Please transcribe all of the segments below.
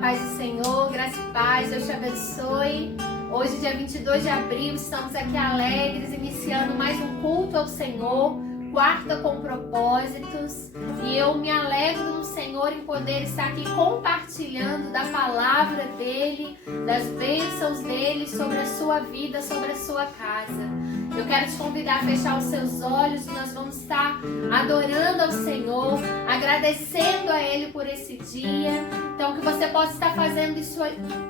paz do Senhor, graça e paz, Deus te abençoe. Hoje, dia 22 de abril, estamos aqui alegres, iniciando mais um culto ao Senhor, quarta com propósitos. E eu me alegro no Senhor em poder estar aqui compartilhando da palavra dEle, das bênçãos dEle sobre a sua vida, sobre a sua casa. Eu quero te convidar a fechar os seus olhos e nós vamos estar adorando ao Senhor, agradecendo a Ele por esse dia. Então que você possa estar fazendo isso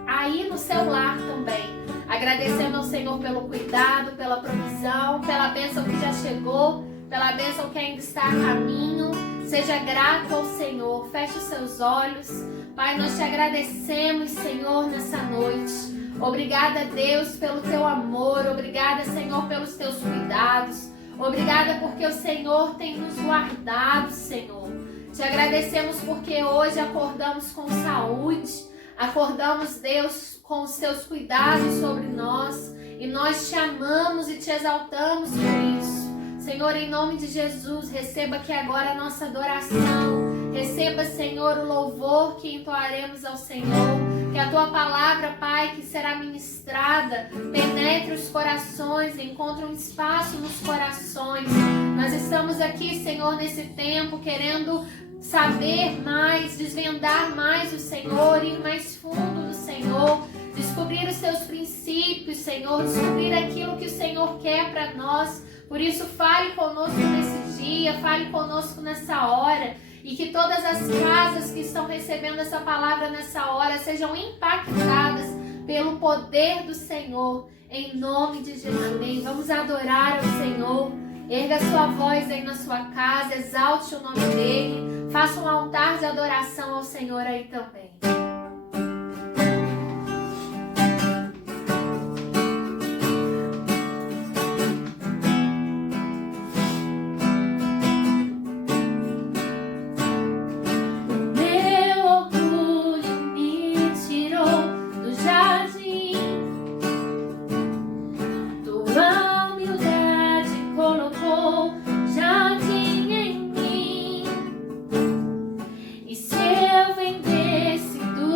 aí no seu lar também. Agradecendo ao Senhor pelo cuidado, pela provisão, pela bênção que já chegou, pela bênção que ainda está a caminho. Seja grato ao Senhor. Feche os seus olhos. Pai, nós te agradecemos, Senhor, nessa noite. Obrigada, Deus, pelo teu amor. Obrigada, Senhor, pelos teus cuidados. Obrigada porque o Senhor tem nos guardado, Senhor. Te agradecemos porque hoje acordamos com saúde. Acordamos, Deus, com os teus cuidados sobre nós. E nós te amamos e te exaltamos por isso. Senhor, em nome de Jesus, receba aqui agora a nossa adoração. Receba, Senhor, o louvor que entoaremos ao Senhor. Que a Tua palavra, Pai, que será ministrada, penetre os corações, encontre um espaço nos corações. Nós estamos aqui, Senhor, nesse tempo, querendo saber mais, desvendar mais o Senhor, ir mais fundo no Senhor, descobrir os Teus princípios, Senhor, descobrir aquilo que o Senhor quer para nós. Por isso, fale conosco nesse dia, fale conosco nessa hora. E que todas as casas que estão recebendo essa palavra nessa hora sejam impactadas pelo poder do Senhor, em nome de Jesus. Amém. Vamos adorar ao Senhor. Erga a sua voz aí na sua casa, exalte o nome dEle. Faça um altar de adoração ao Senhor aí também. Se eu vendesse tudo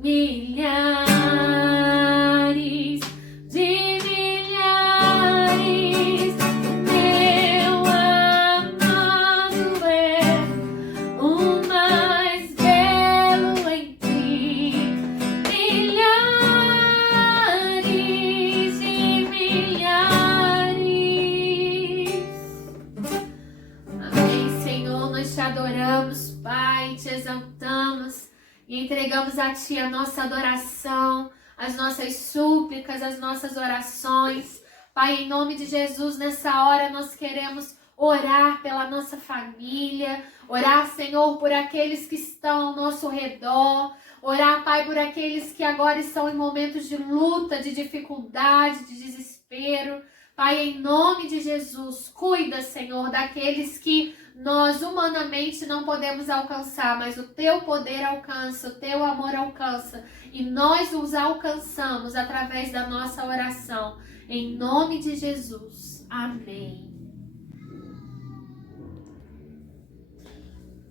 milhares de milhares. Meu amado é o mais belo em ti. Milhares de milhares. Amém, Senhor, nós te adoramos, Pai, te exaltamos e entregamos a Ti a nossa adoração, as nossas súplicas, as nossas orações. Pai, em nome de Jesus, nessa hora nós queremos orar pela nossa família, orar, Senhor, por aqueles que estão ao nosso redor, orar, Pai, por aqueles que agora estão em momentos de luta, de dificuldade, de desespero. Pai, em nome de Jesus, cuida, Senhor, daqueles que nós humanamente não podemos alcançar, mas o Teu poder alcança, o Teu amor alcança, e nós os alcançamos através da nossa oração. Em nome de Jesus. Amém.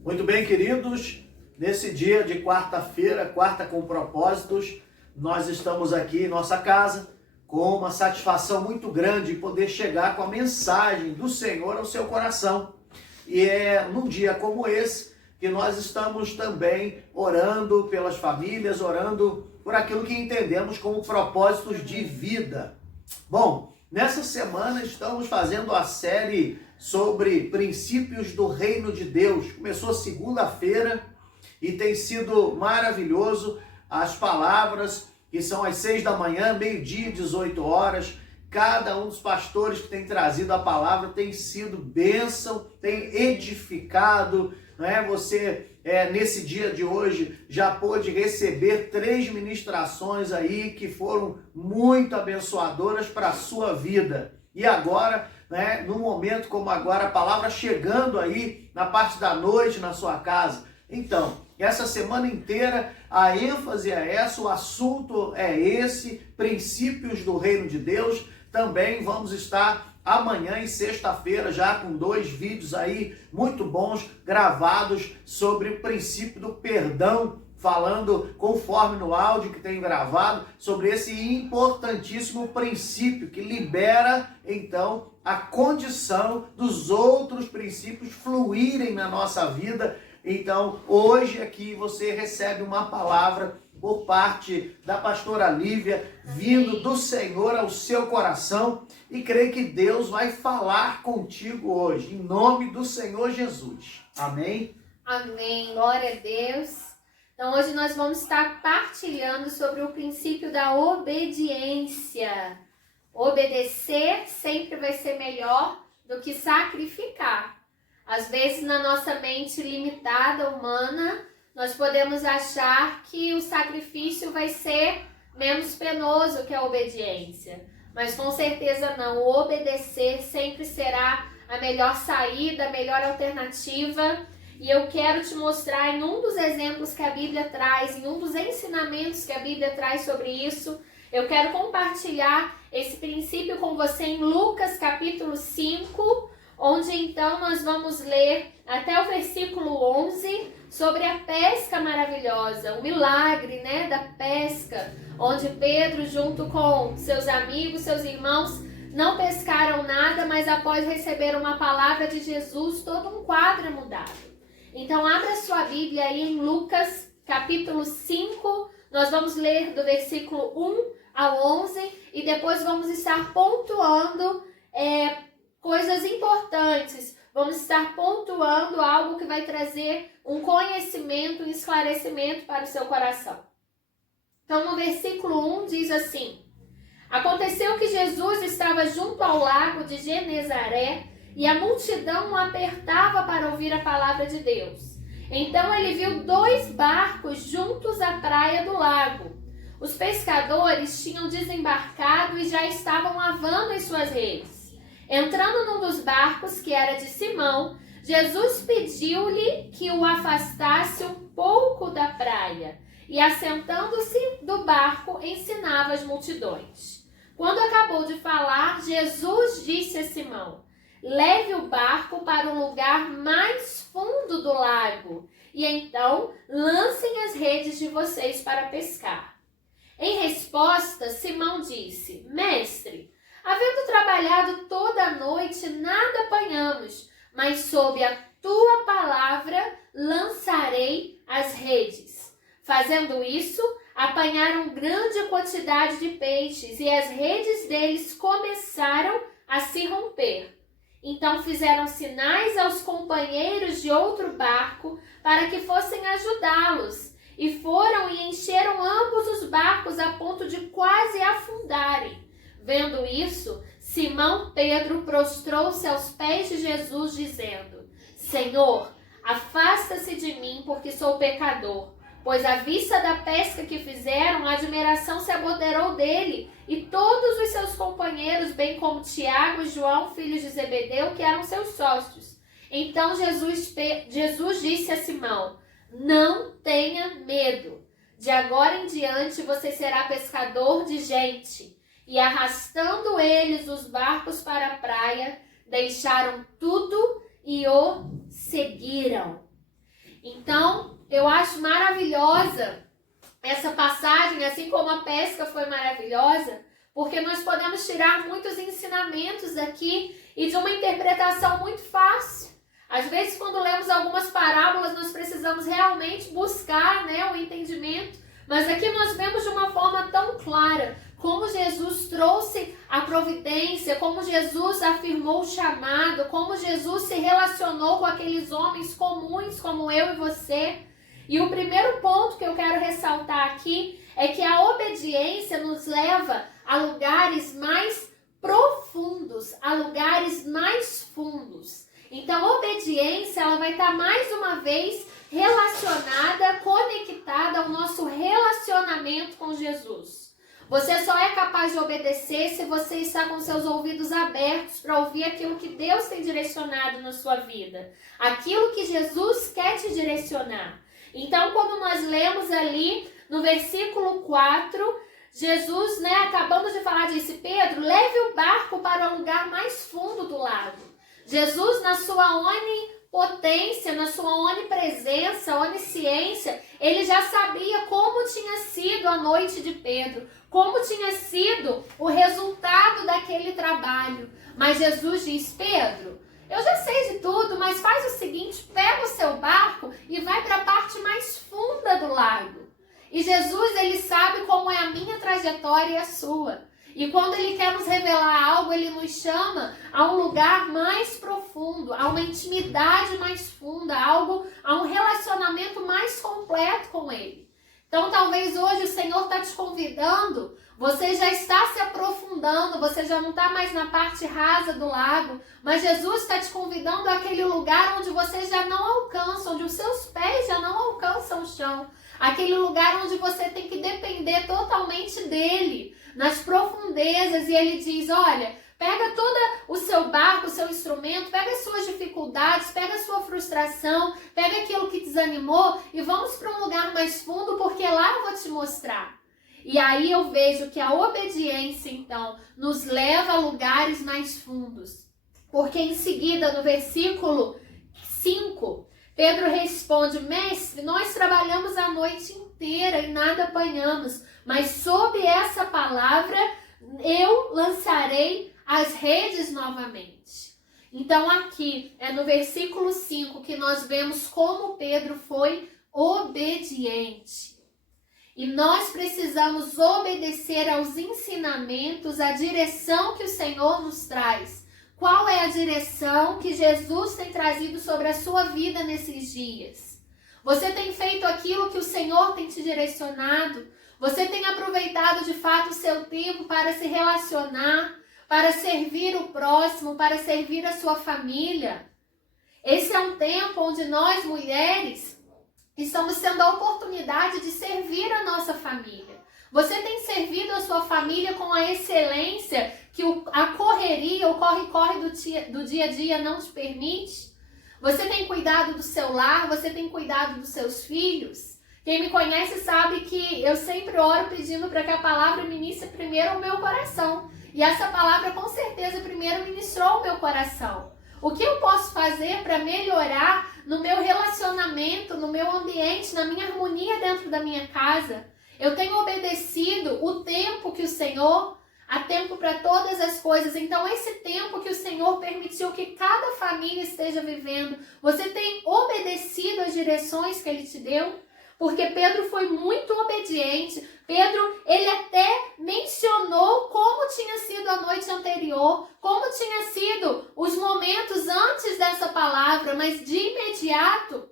Muito bem, queridos, nesse dia de quarta-feira, quarta com propósitos, nós estamos aqui em nossa casa com uma satisfação muito grande de poder chegar com a mensagem do Senhor ao seu coração. E é num dia como esse que nós estamos também orando pelas famílias, orando por aquilo que entendemos como propósitos de vida. Bom, nessa semana estamos fazendo a série sobre princípios do reino de Deus. Começou segunda-feira e tem sido maravilhoso as palavras que são às 6 da manhã, meio-dia, 18 horas. Cada um dos pastores que tem trazido a palavra tem sido bênção, tem edificado, né? Você, nesse dia de hoje, já pôde receber 3 ministrações aí que foram muito abençoadoras para a sua vida. E agora, né, num momento como agora, a palavra chegando aí na parte da noite na sua casa. Então, essa semana inteira a ênfase é essa, o assunto é esse, princípios do reino de Deus. Também vamos estar amanhã e sexta-feira já com 2 vídeos aí muito bons gravados sobre o princípio do perdão, falando conforme no áudio que tenho gravado sobre esse importantíssimo princípio que libera então a condição dos outros princípios fluírem na nossa vida. Então, hoje aqui você recebe uma palavra por parte da pastora Lívia, vindo do Senhor ao seu coração, e creio que Deus vai falar contigo hoje, em nome do Senhor Jesus. Amém? Amém. Glória a Deus. Então, hoje nós vamos estar partilhando sobre o princípio da obediência. Obedecer sempre vai ser melhor do que sacrificar. Às vezes, na nossa mente limitada, humana, nós podemos achar que o sacrifício vai ser menos penoso que a obediência. Mas com certeza não. O obedecer sempre será a melhor saída, a melhor alternativa. E eu quero te mostrar em um dos exemplos que a Bíblia traz, em um dos ensinamentos que a Bíblia traz sobre isso. Eu quero compartilhar esse princípio com você em Lucas capítulo 5, onde então nós vamos ler até o versículo 11 sobre a pesca maravilhosa, o milagre, né, da pesca, onde Pedro junto com seus amigos, seus irmãos, não pescaram nada, mas após receber uma palavra de Jesus, todo um quadro é mudado. Então abra sua Bíblia aí em Lucas capítulo 5, nós vamos ler do versículo 1 ao 11 e depois vamos estar pontuando coisas importantes. Vamos estar pontuando algo que vai trazer um conhecimento, um esclarecimento para o seu coração. Então, no versículo 1 diz assim: Aconteceu que Jesus estava junto ao lago de Genezaré e a multidão o apertava para ouvir a palavra de Deus. Então ele viu 2 barcos juntos à praia do lago. Os pescadores tinham desembarcado e já estavam lavando as suas redes. Entrando num dos barcos, que era de Simão, Jesus pediu-lhe que o afastasse um pouco da praia e, assentando-se do barco, ensinava as multidões. Quando acabou de falar, Jesus disse a Simão: Leve o barco para o lugar mais fundo do lago e então lancem as redes de vocês para pescar. Em resposta, Simão disse: Mestre, havendo trabalhado toda a noite, nada apanhamos, mas sob a tua palavra lançarei as redes. Fazendo isso, apanharam grande quantidade de peixes e as redes deles começaram a se romper. Então fizeram sinais aos companheiros de outro barco para que fossem ajudá-los. E foram e encheram ambos os barcos a ponto de quase afundarem. Vendo isso, Simão Pedro prostrou-se aos pés de Jesus, dizendo: Senhor, afasta-se de mim, porque sou pecador. Pois à vista da pesca que fizeram, a admiração se apoderou dele e todos os seus companheiros, bem como Tiago e João, filhos de Zebedeu, que eram seus sócios. Então Jesus disse a Simão: Não tenha medo. De agora em diante você será pescador de gente. E arrastando eles os barcos para a praia, deixaram tudo e o seguiram. Então, eu acho maravilhosa essa passagem, assim como a pesca foi maravilhosa, porque nós podemos tirar muitos ensinamentos aqui e de uma interpretação muito fácil. Às vezes, quando lemos algumas parábolas, nós precisamos realmente buscar, o entendimento, mas aqui nós vemos de uma forma tão clara como Jesus trouxe a providência, como Jesus afirmou o chamado, como Jesus se relacionou com aqueles homens comuns como eu e você. E o primeiro ponto que eu quero ressaltar aqui é que a obediência nos leva a lugares mais profundos, a lugares mais fundos. Então, a obediência, ela vai estar mais uma vez relacionada, conectada ao nosso relacionamento com Jesus. Você só é capaz de obedecer se você está com seus ouvidos abertos para ouvir aquilo que Deus tem direcionado na sua vida, aquilo que Jesus quer te direcionar. Então, quando nós lemos ali no versículo 4, Jesus, acabamos de falar, disse: Pedro, leve o barco para o lugar mais fundo do lago. Jesus, na sua onipotência, na sua onipresença, onisciência, ele já sabia como tinha sido a noite de Pedro, como tinha sido o resultado daquele trabalho. Mas Jesus diz: Pedro, eu já sei de tudo, mas faz o seguinte, pega o seu barco e vai para a parte mais funda do lago. E Jesus, ele sabe como é a minha trajetória e a sua. E quando ele quer nos revelar algo, ele nos chama a um lugar mais profundo, a uma intimidade mais funda, a um relacionamento mais completo com ele. Então, talvez hoje o Senhor está te convidando, você já está se aprofundando, você já não está mais na parte rasa do lago, mas Jesus está te convidando àquele lugar onde você já não alcança, onde os seus pés já não alcançam o chão. Aquele lugar onde você tem que depender totalmente dele, nas profundezas, e ele diz: olha, pega todo o seu barco, o seu instrumento, pega as suas dificuldades, pega a sua frustração, pega aquilo que te desanimou e vamos para um lugar mais fundo, porque lá eu vou te mostrar. E aí eu vejo que a obediência, então, nos leva a lugares mais fundos. Porque em seguida, no versículo 5, Pedro responde: Mestre, nós trabalhamos a noite inteira e nada apanhamos, mas sob essa palavra eu lançarei as redes novamente. Então aqui é no versículo 5 que nós vemos como Pedro foi obediente. E nós precisamos obedecer aos ensinamentos, à direção que o Senhor nos traz. Qual é a direção que Jesus tem trazido sobre a sua vida nesses dias? Você tem feito aquilo que o Senhor tem te direcionado? Você tem aproveitado de fato o seu tempo para se relacionar, para servir o próximo, para servir a sua família? Esse é um tempo onde nós, mulheres, estamos tendo a oportunidade de servir a nossa família. Você tem servido a sua família com a excelência que a correria, o corre-corre do dia a dia não te permite? Você tem cuidado do seu lar? Você tem cuidado dos seus filhos? Quem me conhece sabe que eu sempre oro pedindo para que a palavra ministre primeiro o meu coração. E essa palavra com certeza primeiro ministrou o meu coração. O que eu posso fazer para melhorar no meu relacionamento, no meu ambiente, na minha harmonia dentro da minha casa. Eu tenho obedecido o tempo que o Senhor, há tempo para todas as coisas. Então, esse tempo que o Senhor permitiu que cada família esteja vivendo, você tem obedecido as direções que Ele te deu? Porque Pedro foi muito obediente. Pedro, ele até mencionou como tinha sido a noite anterior, como tinha sido os momentos antes dessa palavra, mas de imediato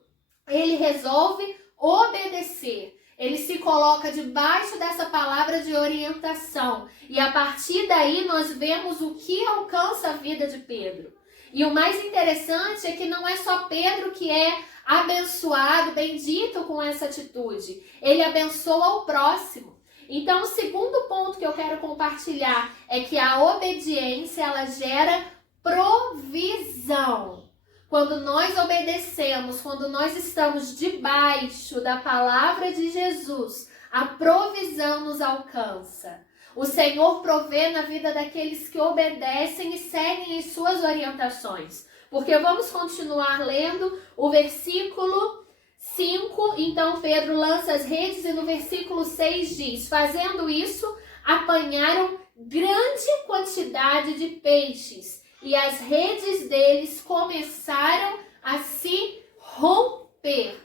ele resolve obedecer. Ele se coloca debaixo dessa palavra de orientação. E a partir daí nós vemos o que alcança a vida de Pedro. E o mais interessante é que não é só Pedro que é abençoado, bendito com essa atitude. Ele abençoa o próximo. Então, o segundo ponto que eu quero compartilhar é que a obediência, ela gera provisão. Quando nós obedecemos, quando nós estamos debaixo da palavra de Jesus, a provisão nos alcança. O Senhor provê na vida daqueles que obedecem e seguem as suas orientações. Porque vamos continuar lendo o versículo 5. Então Pedro lança as redes e no versículo 6 diz: fazendo isso, apanharam grande quantidade de peixes e as redes deles começaram a se romper.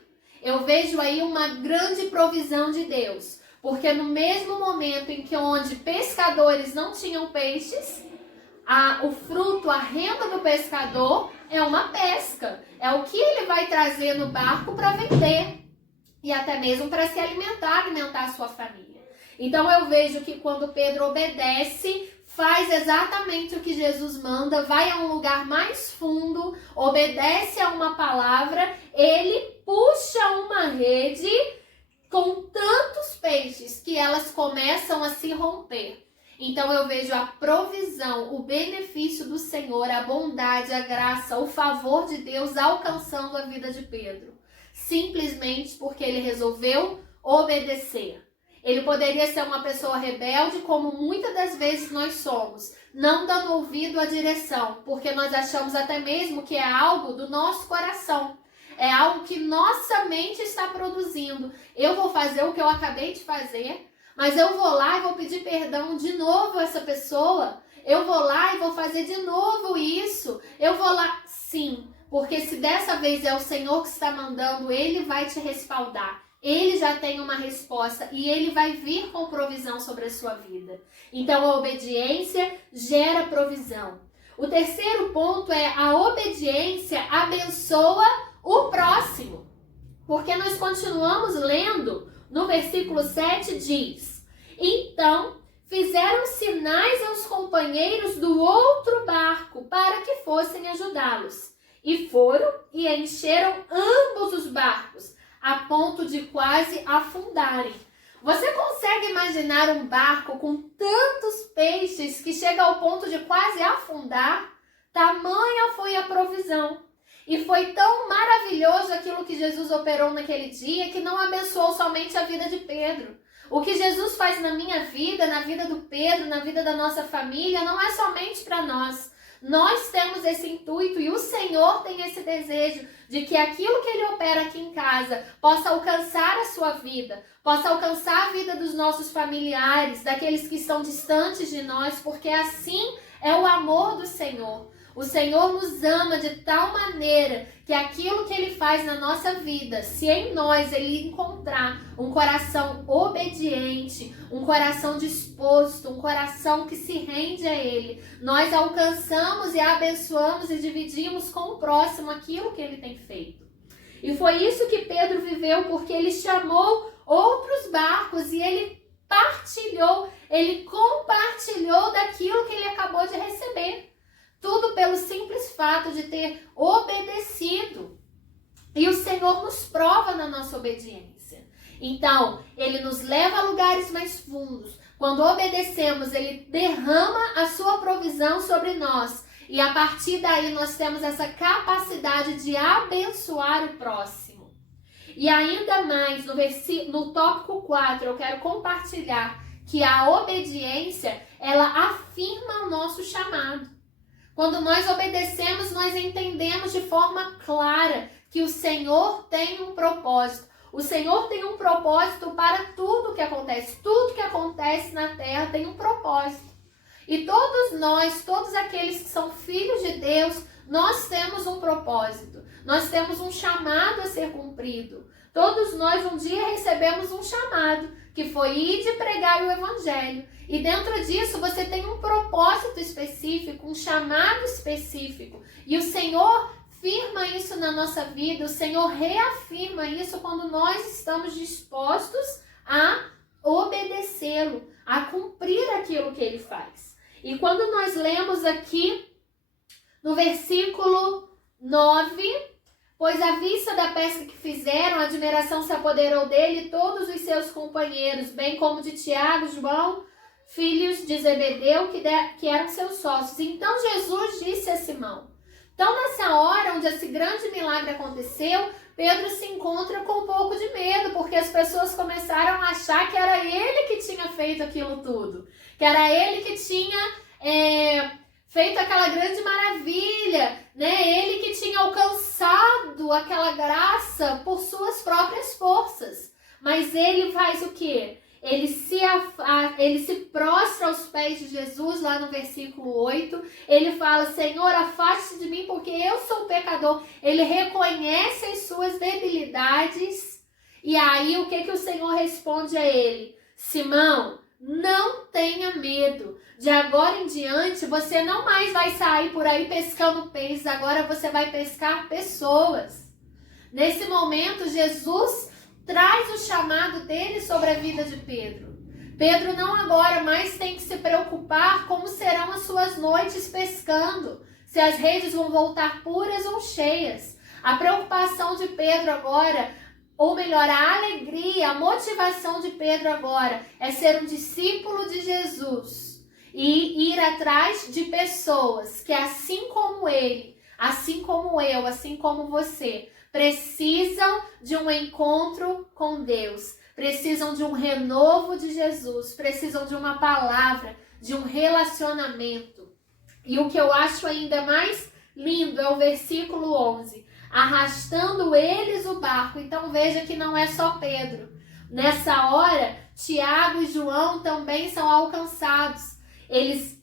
Eu vejo aí uma grande provisão de Deus. Porque no mesmo momento em que onde pescadores não tinham peixes, o fruto, a renda do pescador é uma pesca. É o que ele vai trazer no barco para vender. E até mesmo para se alimentar a sua família. Então eu vejo que quando Pedro obedece, faz exatamente o que Jesus manda, vai a um lugar mais fundo, obedece a uma palavra, ele puxa uma rede com tantos peixes que elas começam a se romper. Então eu vejo a provisão, o benefício do Senhor, a bondade, a graça, o favor de Deus alcançando a vida de Pedro. Simplesmente porque ele resolveu obedecer. Ele poderia ser uma pessoa rebelde, como muitas das vezes nós somos, não dando ouvido à direção, porque nós achamos até mesmo que é algo do nosso coração. É algo que nossa mente está produzindo. Eu vou fazer o que eu acabei de fazer, mas eu vou lá e vou pedir perdão de novo a essa pessoa. Eu vou lá e vou fazer de novo isso. Eu vou lá, sim, porque se dessa vez é o Senhor que está mandando, Ele vai te respaldar. Ele já tem uma resposta e Ele vai vir com provisão sobre a sua vida. Então a obediência gera provisão. O terceiro ponto é a obediência abençoa o próximo. Porque nós continuamos lendo, no versículo 7 diz: então fizeram sinais aos companheiros do outro barco para que fossem ajudá-los. E foram e encheram ambos os barcos, a ponto de quase afundarem. Você consegue imaginar um barco com tantos peixes que chega ao ponto de quase afundar? Tamanha foi a provisão. E foi tão maravilhoso aquilo que Jesus operou naquele dia que não abençoou somente a vida de Pedro. O que Jesus faz na minha vida, na vida do Pedro, na vida da nossa família, não é somente para nós. Nós temos esse intuito e o Senhor tem esse desejo de que aquilo que Ele opera aqui em casa possa alcançar a sua vida, possa alcançar a vida dos nossos familiares, daqueles que estão distantes de nós, porque assim é o amor do Senhor. O Senhor nos ama de tal maneira que aquilo que Ele faz na nossa vida, se em nós Ele encontrar um coração obediente, um coração disposto, um coração que se rende a Ele, nós alcançamos e abençoamos e dividimos com o próximo aquilo que Ele tem feito. E foi isso que Pedro viveu, porque ele chamou outros barcos e ele partilhou, ele compartilhou daquilo que ele acabou de receber. Tudo pelo simples fato de ter obedecido. E o Senhor nos prova na nossa obediência. Então, Ele nos leva a lugares mais fundos. Quando obedecemos, Ele derrama a sua provisão sobre nós. E a partir daí nós temos essa capacidade de abençoar o próximo. E ainda mais, no tópico 4, eu quero compartilhar que a obediência, ela afirma o nosso chamado. Quando nós obedecemos, nós entendemos de forma clara que o Senhor tem um propósito. O Senhor tem um propósito para tudo que acontece. Tudo que acontece na terra tem um propósito. E todos nós, todos aqueles que são filhos de Deus, nós temos um propósito. Nós temos um chamado a ser cumprido. Todos nós um dia recebemos um chamado, que foi ir de pregar o Evangelho. E dentro disso você tem um propósito específico, um chamado específico. E o Senhor firma isso na nossa vida, o Senhor reafirma isso quando nós estamos dispostos a obedecê-lo, a cumprir aquilo que ele faz. E quando nós lemos aqui no versículo 9, pois à vista da pesca que fizeram, a admiração se apoderou dele e todos os seus companheiros, bem como de Tiago, João, filhos de Zebedeu, que eram seus sócios. Então Jesus disse a Simão. Então nessa hora onde esse grande milagre aconteceu, Pedro se encontra com um pouco de medo, porque as pessoas começaram a achar que era ele que tinha feito aquilo tudo, que era ele que tinha feito aquela grande maravilha, né? Ele que tinha alcançado aquela graça por suas próprias forças. Mas ele faz o quê? Ele se prostra aos pés de Jesus, lá no versículo 8. Ele fala, Senhor, afaste de mim porque eu sou pecador. Ele reconhece as suas debilidades. E aí o que o Senhor responde a ele? Simão, não tenha medo. De agora em diante, você não mais vai sair por aí pescando peixes. Agora você vai pescar pessoas. Nesse momento, Jesus traz o chamado dele sobre a vida de Pedro. Pedro não agora mais tem que se preocupar como serão as suas noites pescando, se as redes vão voltar puras ou cheias. A preocupação de Pedro agora, ou melhor, a alegria, a motivação de Pedro agora é ser um discípulo de Jesus e ir atrás de pessoas que assim como ele, assim como eu, assim como você, precisam de um encontro com Deus, precisam de um renovo de Jesus, precisam de uma palavra, de um relacionamento. E o que eu acho ainda mais lindo é o versículo 11, arrastando eles o barco. Então veja que não é só Pedro. Nessa hora, Tiago e João também são alcançados. Eles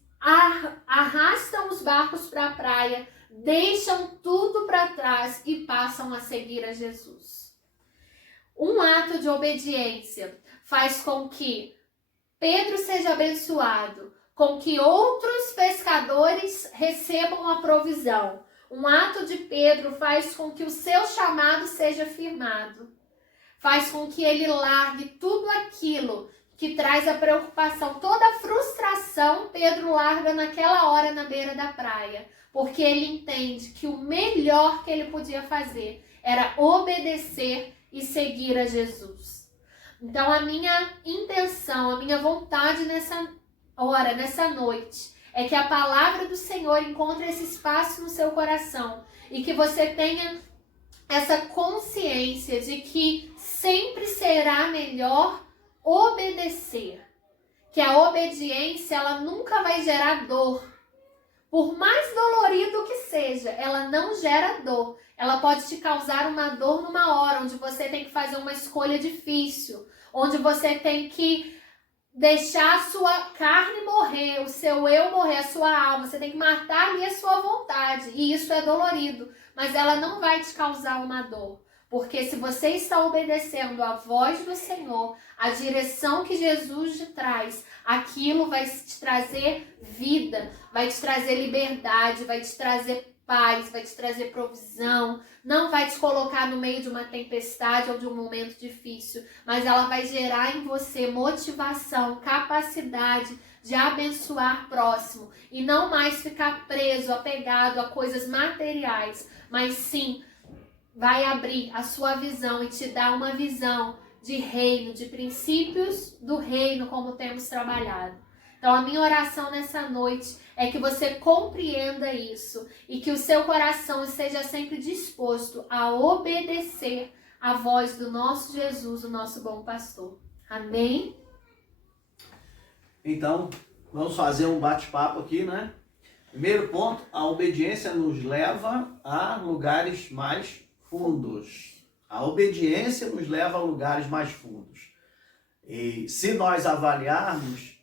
arrastam os barcos para a praia, deixam tudo para trás e passam a seguir a Jesus. Um ato de obediência faz com que Pedro seja abençoado, com que outros pescadores recebam a provisão. Um ato de Pedro faz com que o seu chamado seja firmado, faz com que ele largue tudo aquilo que traz a preocupação, toda a frustração. Pedro larga naquela hora na beira da praia, porque ele entende que o melhor que ele podia fazer era obedecer e seguir a Jesus. Então a minha intenção, a minha vontade nessa hora, nessa noite, é que a palavra do Senhor encontre esse espaço no seu coração e que você tenha essa consciência de que sempre será melhor obedecer. Que a obediência, ela nunca vai gerar dor. Por mais dolorido que seja, ela não gera dor. Ela pode te causar uma dor numa hora onde você tem que fazer uma escolha difícil, onde você tem que deixar a sua carne morrer, o seu eu morrer, a sua alma. Você tem que matar ali a sua vontade. E isso é dolorido, mas ela não vai te causar uma dor. Porque se você está obedecendo a voz do Senhor, a direção que Jesus te traz, aquilo vai te trazer vida, vai te trazer liberdade, vai te trazer paz, vai te trazer provisão, não vai te colocar no meio de uma tempestade ou de um momento difícil, mas ela vai gerar em você motivação, capacidade de abençoar próximo e não mais ficar preso, apegado a coisas materiais, mas sim vai abrir a sua visão e te dar uma visão de reino, de princípios do reino, como temos trabalhado. Então a minha oração nessa noite é que você compreenda isso e que o seu coração esteja sempre disposto a obedecer a voz do nosso Jesus, o nosso bom pastor. Amém? Então, vamos fazer um bate-papo aqui, né? Primeiro ponto, a obediência nos leva a lugares mais fundos. A obediência nos leva a lugares mais fundos. E se nós avaliarmos,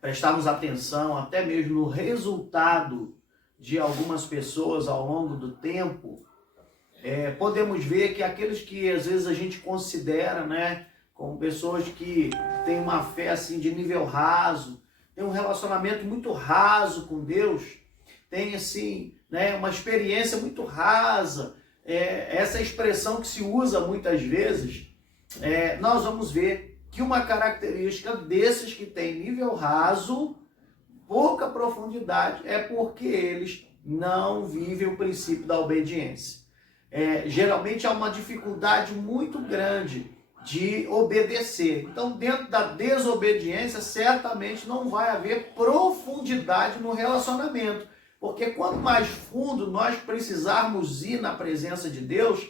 prestarmos atenção até mesmo no resultado de algumas pessoas ao longo do tempo, podemos ver que aqueles que às vezes a gente considera, né, como pessoas que têm uma fé assim de nível raso, tem um relacionamento muito raso com Deus, tem assim, né, uma experiência muito rasa, essa expressão que se usa muitas vezes, nós vamos ver que uma característica desses que têm nível raso, pouca profundidade, é porque eles não vivem o princípio da obediência. Geralmente há uma dificuldade muito grande de obedecer. Então, dentro da desobediência, certamente não vai haver profundidade no relacionamento. Porque quanto mais fundo nós precisarmos ir na presença de Deus,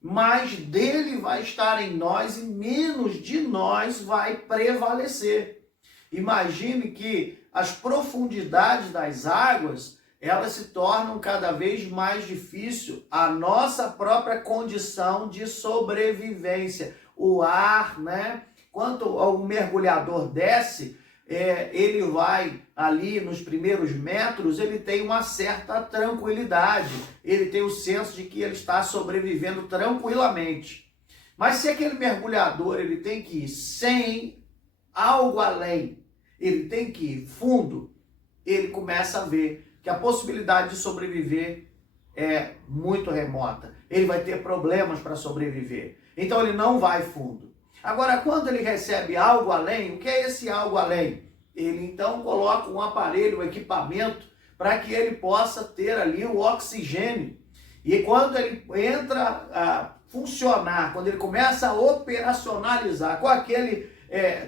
mais dele vai estar em nós e menos de nós vai prevalecer. Imagine que as profundidades das águas, elas se tornam cada vez mais difícil a nossa própria condição de sobrevivência. O ar, né? Quando o mergulhador desce, ele vai ali nos primeiros metros, ele tem uma certa tranquilidade, ele tem o senso de que ele está sobrevivendo tranquilamente. Mas se aquele mergulhador ele tem que ir sem algo além, ele tem que ir fundo, ele começa a ver que a possibilidade de sobreviver é muito remota. Ele vai ter problemas para sobreviver. Então ele não vai fundo. Agora, quando ele recebe algo além, o que é esse algo além? Ele então coloca um aparelho, um equipamento, para que ele possa ter ali o oxigênio. E quando ele entra a funcionar, quando ele começa a operacionalizar com aquele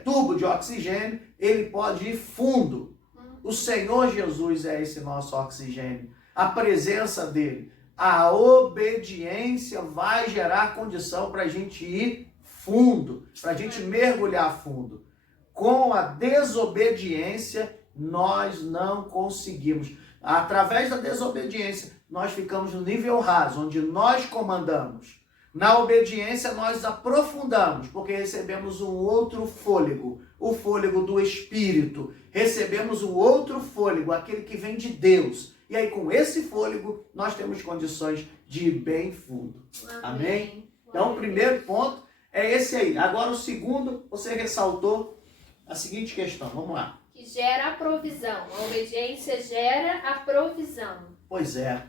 tubo de oxigênio, ele pode ir fundo. O Senhor Jesus é esse nosso oxigênio. A presença dele, a obediência vai gerar condição para a gente ir fundo, para a gente mergulhar fundo. Com a desobediência, nós não conseguimos. Através da desobediência, nós ficamos no nível raso, onde nós comandamos. Na obediência, nós aprofundamos, porque recebemos um outro fôlego, o fôlego do Espírito. Recebemos um outro fôlego, aquele que vem de Deus. E aí, com esse fôlego, nós temos condições de ir bem fundo. Amém? Então, o primeiro ponto é esse aí. Agora, o segundo, você ressaltou a seguinte questão. Vamos lá. Que gera a provisão. A obediência gera a provisão. Pois é.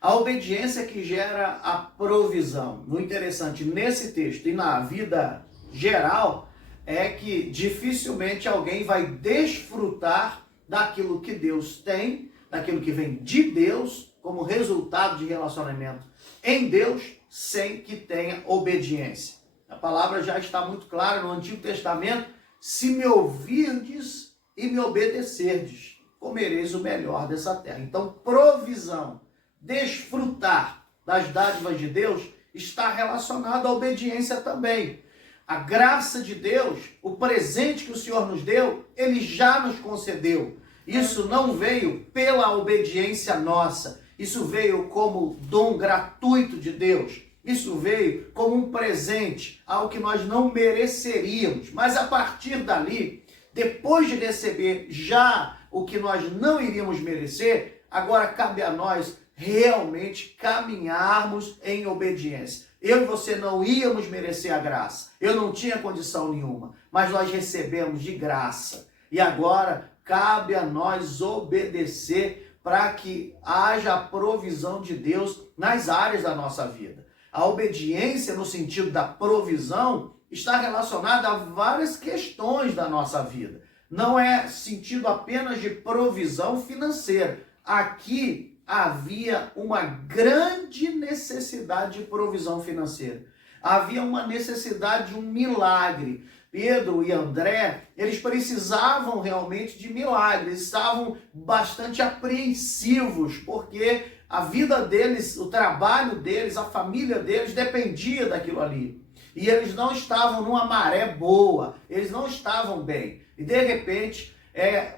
A obediência que gera a provisão. O interessante nesse texto e na vida geral é que dificilmente alguém vai desfrutar daquilo que Deus tem, daquilo que vem de Deus, como resultado de relacionamento em Deus, sem que tenha obediência. A palavra já está muito clara no Antigo Testamento: se me ouvirdes e me obedecerdes, comereis o melhor dessa terra. Então, provisão, desfrutar das dádivas de Deus, está relacionado à obediência também. A graça de Deus, o presente que o Senhor nos deu, Ele já nos concedeu. Isso não veio pela obediência nossa, isso veio como dom gratuito de Deus. Isso veio como um presente, algo que nós não mereceríamos. Mas a partir dali, depois de receber já o que nós não iríamos merecer, agora cabe a nós realmente caminharmos em obediência. Eu e você não íamos merecer a graça. Eu não tinha condição nenhuma, mas nós recebemos de graça. E agora cabe a nós obedecer para que haja a provisão de Deus nas áreas da nossa vida. A obediência, no sentido da provisão, está relacionada a várias questões da nossa vida. Não é sentido apenas de provisão financeira. Aqui havia uma grande necessidade de provisão financeira. Havia uma necessidade de um milagre. Pedro e André, eles precisavam realmente de milagres, estavam bastante apreensivos, porque a vida deles, o trabalho deles, a família deles dependia daquilo ali. E eles não estavam numa maré boa, eles não estavam bem. E de repente,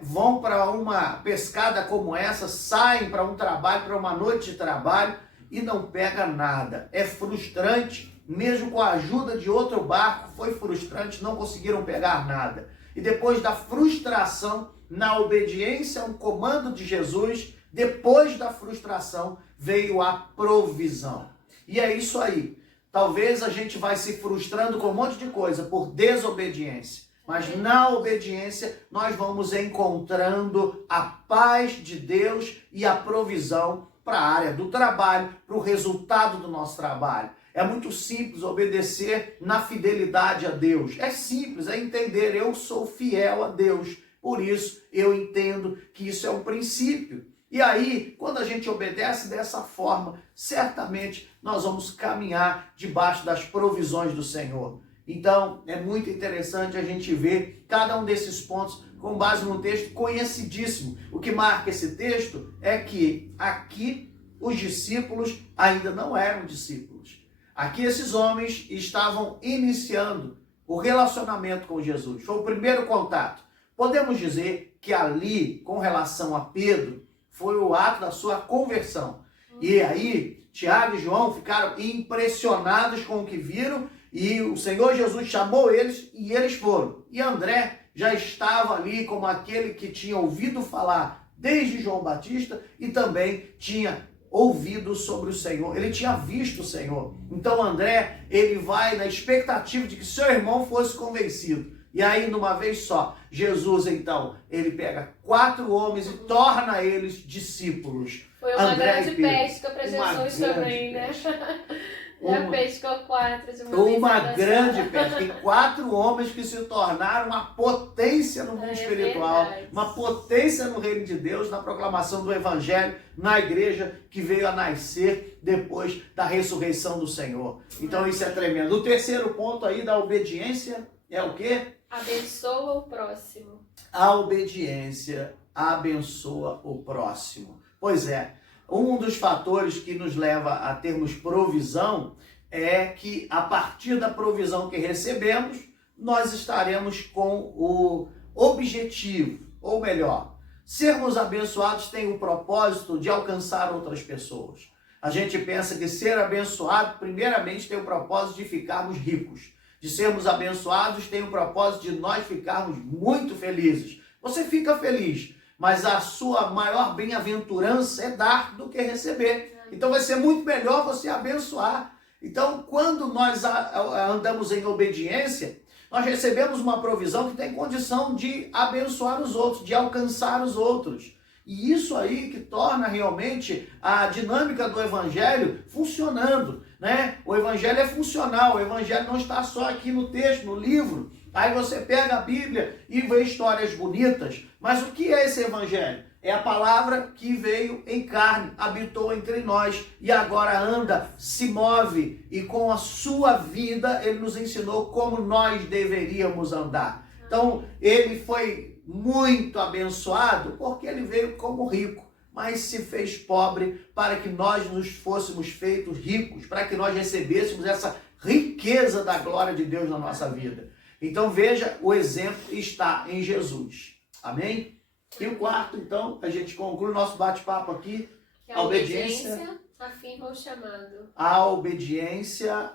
vão para uma pescada como essa, saem para um trabalho, para uma noite de trabalho, e não pega nada. É frustrante, mesmo com a ajuda de outro barco, foi frustrante, não conseguiram pegar nada. E depois da frustração, na obediência a um comando de Jesus, depois da frustração, veio a provisão. E é isso aí. Talvez a gente vai se frustrando com um monte de coisa por desobediência. Mas na obediência, nós vamos encontrando a paz de Deus e a provisão para a área do trabalho, para o resultado do nosso trabalho. É muito simples obedecer na fidelidade a Deus. É simples, é entender, eu sou fiel a Deus. Por isso, eu entendo que isso é um princípio. E aí, quando a gente obedece dessa forma, certamente nós vamos caminhar debaixo das provisões do Senhor. Então, é muito interessante a gente ver cada um desses pontos com base num texto conhecidíssimo. O que marca esse texto é que aqui os discípulos ainda não eram discípulos. Aqui esses homens estavam iniciando o relacionamento com Jesus. Foi o primeiro contato. Podemos dizer que ali, com relação a Pedro, foi o ato da sua conversão. E aí, Tiago e João ficaram impressionados com o que viram e o Senhor Jesus chamou eles e eles foram. E André já estava ali como aquele que tinha ouvido falar desde João Batista e também tinha ouvido sobre o Senhor. Ele tinha visto o Senhor. Então André, ele vai na expectativa de que seu irmão fosse convencido. E aí, numa vez só, Jesus, então, ele pega 4 homens e torna eles discípulos. Foi uma André grande pesca para Jesus também, né? Já pescou 4 de uma grande pesca. E 4 homens que se tornaram uma potência no mundo espiritual, verdade. uma potência no reino de Deus, na proclamação do Evangelho, na igreja que veio a nascer depois da ressurreição do Senhor. Então isso é tremendo. O terceiro ponto aí da obediência é o quê? Abençoa o próximo. A obediência abençoa o próximo. Pois é, um dos fatores que nos leva a termos provisão é que a partir da provisão que recebemos, nós estaremos com o objetivo, ou melhor, sermos abençoados tem o propósito de alcançar outras pessoas. A gente pensa que ser abençoado, primeiramente, tem o propósito de ficarmos ricos. De sermos abençoados tem o propósito de nós ficarmos muito felizes. Você fica feliz, mas a sua maior bem-aventurança é dar do que receber. Então vai ser muito melhor você abençoar. Então, quando nós andamos em obediência, nós recebemos uma provisão que tem condição de abençoar os outros, de alcançar os outros. E isso aí que torna realmente a dinâmica do Evangelho funcionando, né? O Evangelho é funcional, o Evangelho não está só aqui no texto, no livro. Aí você pega a Bíblia e vê histórias bonitas. Mas o que é esse Evangelho? É a palavra que veio em carne, habitou entre nós e agora anda, se move e com a sua vida ele nos ensinou como nós deveríamos andar. Então ele foi muito abençoado porque ele veio como rico, mas se fez pobre para que nós nos fôssemos feitos ricos, para que nós recebêssemos essa riqueza da glória de Deus na nossa vida. Então veja, o exemplo está em Jesus. Amém? E o quarto, então, a gente conclui o nosso bate-papo aqui. A obediência afirma o chamado. A obediência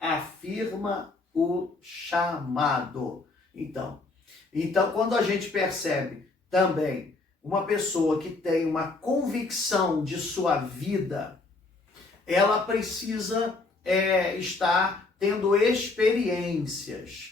afirma o chamado. Então, quando a gente percebe também uma pessoa que tem uma convicção de sua vida, ela precisa estar tendo experiências.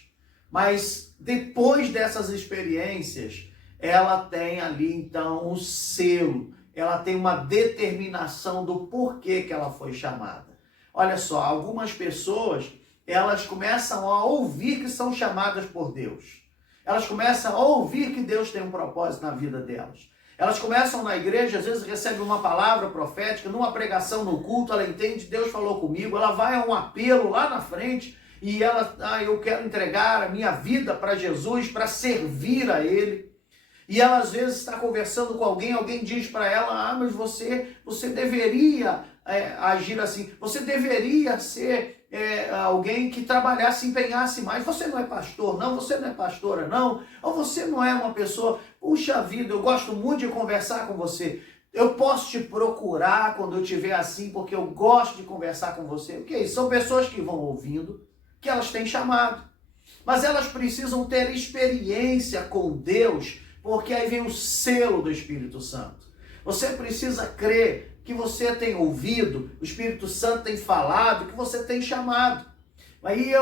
Mas depois dessas experiências, ela tem ali então um selo, ela tem uma determinação do porquê que ela foi chamada. Olha só, algumas pessoas, elas começam a ouvir que são chamadas por Deus. Elas começam a ouvir que Deus tem um propósito na vida delas. Elas começam na igreja, às vezes recebem uma palavra profética, numa pregação no culto, ela entende, Deus falou comigo, ela vai a um apelo lá na frente e ela, eu quero entregar a minha vida para Jesus, para servir a Ele. E ela às vezes está conversando com alguém diz para ela, mas você deveria agir assim, você deveria ser alguém que trabalhasse, empenhasse mais, você não é pastor não, você não é pastora não, ou você não é uma pessoa, puxa vida, eu gosto muito de conversar com você. Eu posso te procurar quando eu estiver assim, porque eu gosto de conversar com você. O que é isso? São pessoas que vão ouvindo, que elas têm chamado. Mas elas precisam ter experiência com Deus, porque aí vem o selo do Espírito Santo. Você precisa crer que você tem ouvido, o Espírito Santo tem falado, que você tem chamado. Aí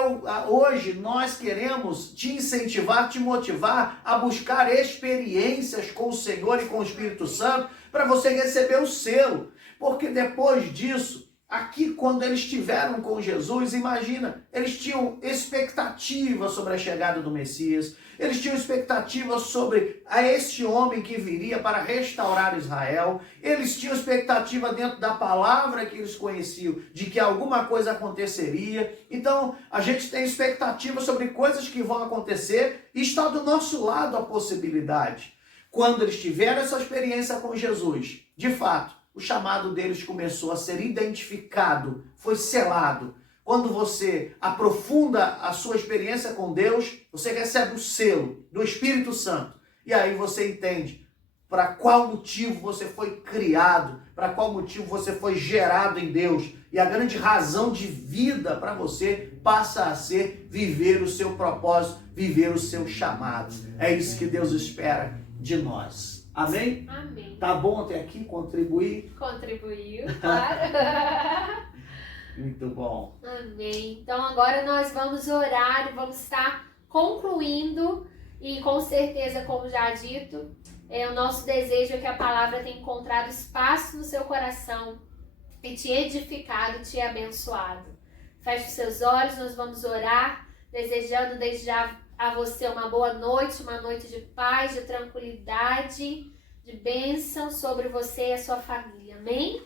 hoje nós queremos te incentivar, te motivar a buscar experiências com o Senhor e com o Espírito Santo para você receber o selo. Porque depois disso, aqui quando eles estiveram com Jesus, imagina, eles tinham expectativa sobre a chegada do Messias, eles tinham expectativa sobre este homem que viria para restaurar Israel, eles tinham expectativa dentro da palavra que eles conheciam, de que alguma coisa aconteceria. Então, a gente tem expectativa sobre coisas que vão acontecer e está do nosso lado a possibilidade. Quando eles tiveram essa experiência com Jesus, de fato, o chamado deles começou a ser identificado, foi selado. Quando você aprofunda a sua experiência com Deus, você recebe o selo do Espírito Santo. E aí você entende para qual motivo você foi criado, para qual motivo você foi gerado em Deus. E a grande razão de vida para você passa a ser viver o seu propósito, viver o seu chamado. É isso que Deus espera de nós. Amém? Amém. Tá bom até aqui? Contribuir? Contribuiu, claro. Muito bom. Amém. Então agora nós vamos orar e vamos estar concluindo. E com certeza, como já dito, o nosso desejo é que a palavra tenha encontrado espaço no seu coração e te edificado, te abençoado. Feche os seus olhos, nós vamos orar, desejando desde já a você uma boa noite, uma noite de paz, de tranquilidade, de bênção sobre você e a sua família. Amém?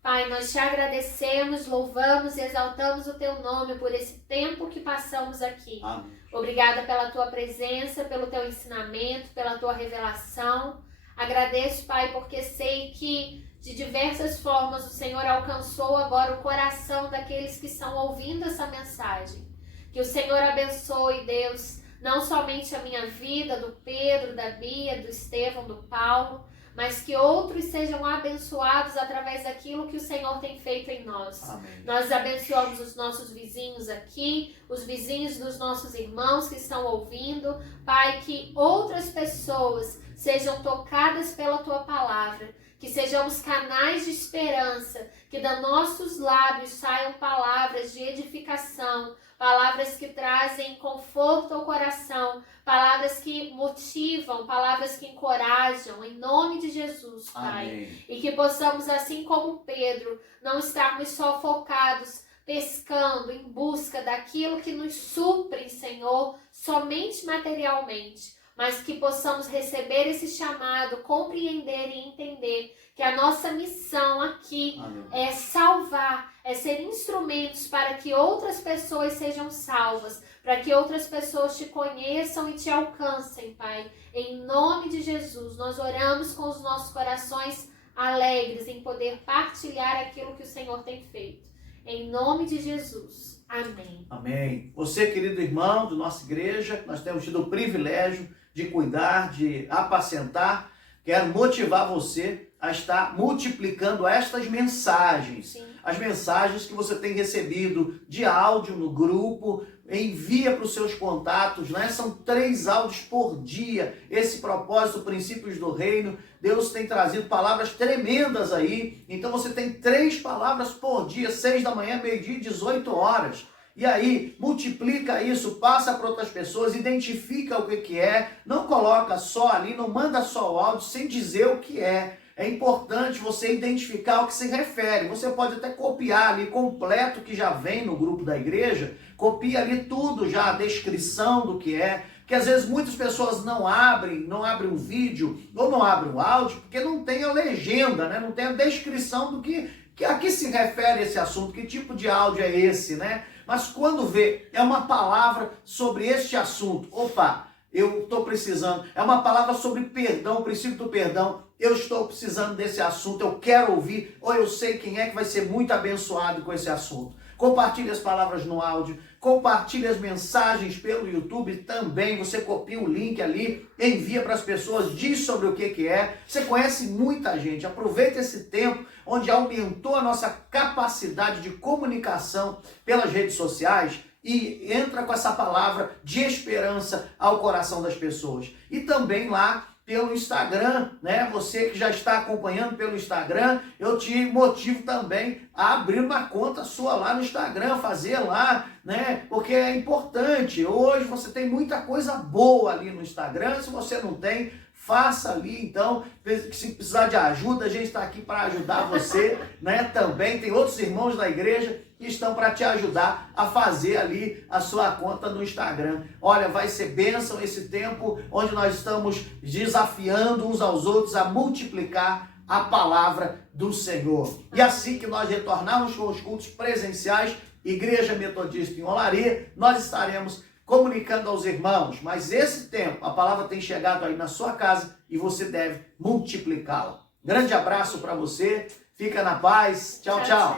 Pai, nós te agradecemos, louvamos e exaltamos o teu nome por esse tempo que passamos aqui. Amém. Obrigada pela tua presença, pelo teu ensinamento, pela tua revelação. Agradeço, Pai, porque sei que de diversas formas o Senhor alcançou agora o coração daqueles que estão ouvindo essa mensagem. Que o Senhor abençoe, Deus, não somente a minha vida, do Pedro, da Bia, do Estevão, do Paulo, mas que outros sejam abençoados através daquilo que o Senhor tem feito em nós. Amém. Nós abençoamos os nossos vizinhos aqui, os vizinhos dos nossos irmãos que estão ouvindo. Pai, que outras pessoas sejam tocadas pela Tua palavra, que sejamos canais de esperança, que dos nossos lábios saiam palavras de edificação, palavras que trazem conforto ao coração, palavras que motivam, palavras que encorajam, em nome de Jesus, Pai. Amém. E que possamos, assim como Pedro, não estarmos só focados, pescando em busca daquilo que nos supre, Senhor, somente materialmente, mas que possamos receber esse chamado, compreender e entender que a nossa missão aqui Amém. é salvar, é ser instrumentos para que outras pessoas sejam salvas, para que outras pessoas te conheçam e te alcancem, Pai. Em nome de Jesus, nós oramos com os nossos corações alegres em poder partilhar aquilo que o Senhor tem feito. Em nome de Jesus. Amém. Amém. Você, querido irmão da nossa igreja, nós temos tido o privilégio de cuidar, de apacentar. Quero motivar você a estar multiplicando estas mensagens. Sim. As mensagens que você tem recebido de áudio no grupo, envia para os seus contatos, né? São 3 áudios por dia. Esse propósito, princípios do reino, Deus tem trazido palavras tremendas aí. Então você tem 3 palavras por dia, 6 da manhã, meio-dia, 18 horas. E aí, multiplica isso, passa para outras pessoas, identifica o que é, não coloca só ali, não manda só o áudio sem dizer o que é. É importante você identificar ao que se refere. Você pode até copiar ali completo que já vem no grupo da igreja, copia ali tudo já, a descrição do que é, que às vezes muitas pessoas não abrem um vídeo ou não abrem o áudio porque não tem a legenda, né? Não tem a descrição do que a que se refere esse assunto, que tipo de áudio é esse, né? Mas quando vê, é uma palavra sobre este assunto. Opa, eu estou precisando. É uma palavra sobre perdão, o princípio do perdão. Eu estou precisando desse assunto, eu quero ouvir, ou eu sei quem é que vai ser muito abençoado com esse assunto. compartilhe as palavras no áudio, compartilhe as mensagens pelo YouTube também. Você copia o link ali, envia para as pessoas, diz sobre o que é. Você conhece muita gente. Aproveita esse tempo onde aumentou a nossa capacidade de comunicação pelas redes sociais e entra com essa palavra de esperança ao coração das pessoas. E também lá pelo Instagram, né? Você que já está acompanhando pelo Instagram, eu te motivo também a abrir uma conta sua lá no Instagram, fazer lá, né? Porque é importante. Hoje você tem muita coisa boa ali no Instagram. Se você não tem, faça ali. Então, se precisar de ajuda, a gente está aqui para ajudar você, né? Também tem outros irmãos da igreja que estão para te ajudar a fazer ali a sua conta no Instagram. Olha, vai ser bênção esse tempo onde nós estamos desafiando uns aos outros a multiplicar a palavra do Senhor. E assim que nós retornarmos com os cultos presenciais, Igreja Metodista em Olaria, nós estaremos comunicando aos irmãos, mas esse tempo, a palavra tem chegado aí na sua casa e você deve multiplicá-la. Grande abraço para você, fica na paz, tchau, tchau.